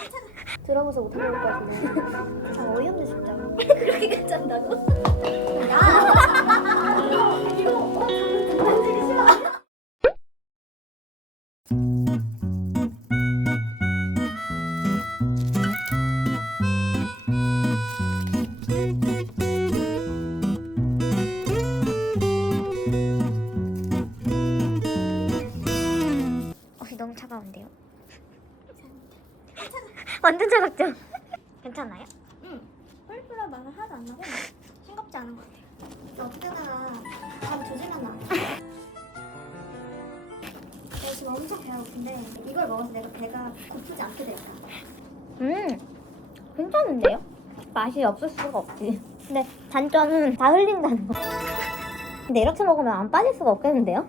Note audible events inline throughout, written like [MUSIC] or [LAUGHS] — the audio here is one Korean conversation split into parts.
[LAUGHS] 들어봐서 못하는 것 같은데. 참 어이없네 진짜. 그렇게 괜찮다고? 어, 너무 차가운데요? 완전 차갑죠? 괜찮나요? 펄펄한 맛은 하나도 안 나고 싱겁지 않은 것 같아요. 어떻게다가 밥 조질만 나. 내가 지금 엄청 배가 고픈데 이걸 먹어서 내가 배가 고프지 않게 될까? 음, 괜찮은데요? 맛이 없을 수가 없지. 근데 단점은 다 흘린다는 거. 근데 이렇게 먹으면 안 빠질 수가 없겠는데요?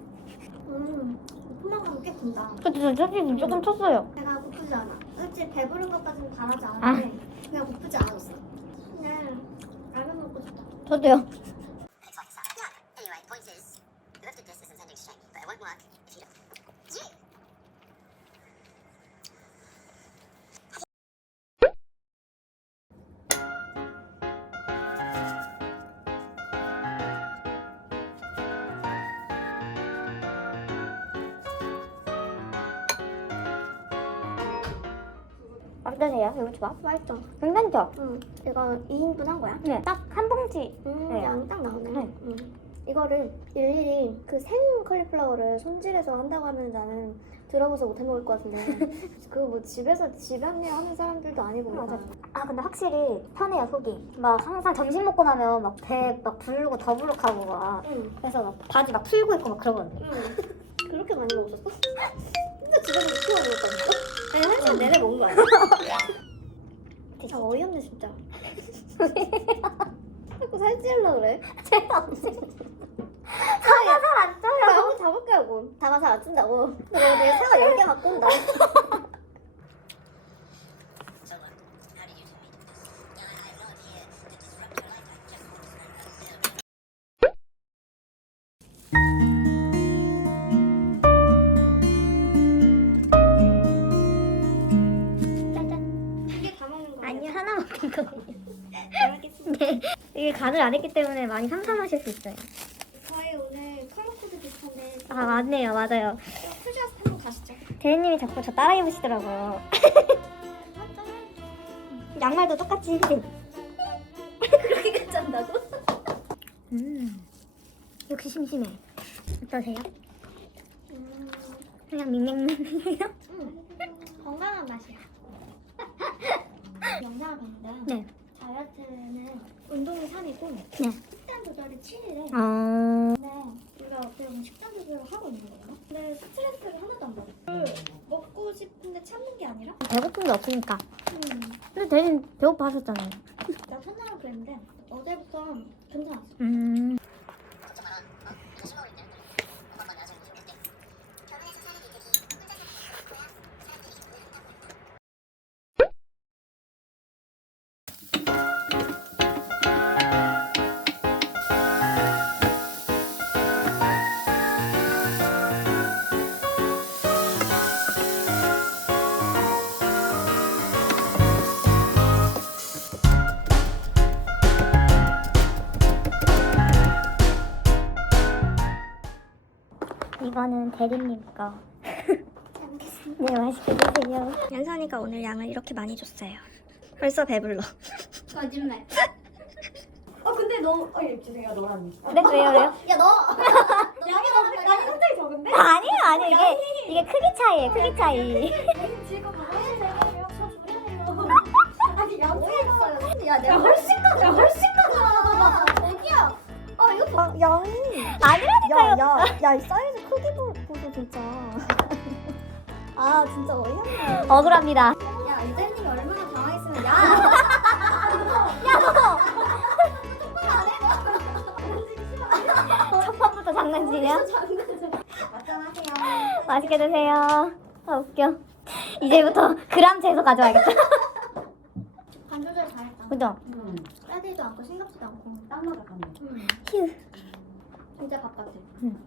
음, 고프만큼 꽤 군다. 그쵸, 솔직히 조금 쳤어요. 배가 고프지 않아. 솔직히 배부른 것까지는 바라지 않았는데 그냥 고프지 않았어. 그냥 라면 먹고 싶다. 저도요. 어떠세요? 이거 좋아? 맛있어. 괜찮죠? 응. 이거 2인분 한 거야? 네. 딱 한 봉지. 음, 네. 양딱 나오네. 네. 음. 이거를 일일이 그 생 컬리플라워를 손질해서 한다고 하면 나는 들어봐서 못 해먹을 것 같은데 [LAUGHS] 그거 뭐 집에서 집안일 하는 사람들도 아니고 맞아. 그러니까. 아 근데 확실히 편해요 속이. 막 항상 점심 먹고 나면 막 배 막 부르고 더부룩하고 막 응. 그래서 막 바지 막 풀고 있고 막 그러거든요. 응. 그렇게 많이 먹었었어? [LAUGHS] 진짜 집에서 이렇게 많이 먹었다니까? [LAUGHS] [LAUGHS] 아니 한 시간 내내 먹은 거 아니야? 아 어이없네 진짜 자꾸 살찌려고 그래? 제가 언제 사과 살안 쪄요. 나 한번 잡을게 하고 다가 살안 찐다고 내가 내일 사과 10개 갖고 온다 [LAUGHS] 아니요 하나 먹은 거예요. 네. 이게 간을 안 했기 때문에 많이 삼삼하실 수 있어요. 저희 오늘 컬러 코드 비슷한데 아 맞네요 맞아요. 풀자스 한번 가시죠 대리님이 자꾸 저 따라 입으시더라고요. 양말도 똑같이. 그렇게 괜찮다고? 음. 역시 심심해. 어떠세요? 음, 그냥 밍밍밍이에요? 음. 건강한 맛이야 영상을 봤는데 네. 다이어트는 운동이 3이고 네. 식단 조절이 7이래 어. 근데 우리가 어떻게 보면 식단 조절을 하고 있는 거예요 근데 스트레스를 하나도 안 받아 먹고 싶은데 참는 게 아니라 배고픈 게 없으니까. 음, 근데 대리님 배고파 하셨잖아요. 나 첫날은 그랬는데 어제부터 괜찮았어 음. 이거는 대리님 거. 네 맛있게 드세요. 연선이가 오늘 양을 이렇게 많이 줬어요 벌써 배불러 거짓말. 어 근데 너, 어 얘, 내가 너라니. 네 왜요 왜요? 야 너! 양이 너무 양이 굉장히 적은데? 아, 아니에요 아니에요 이게 이게 크기 차이예요 크기 차이. 야야야 사이즈 크기 보- 보소 진짜 [LAUGHS] 아 진짜 어이없네 억울합니다. 야 이대님이 얼마나 당황했으면 야 [LAUGHS] 첫 번부터 장난치냐? 맞짱하세요 맛있게 드세요. 아 웃겨. 이제부터 그람 재서 가져와야겠다. 간 조절 잘했다 그죠? 짜지도 않고 싱겁지도 않고 땀나가 가면. 음, 휴. 진짜 바깥에. 응.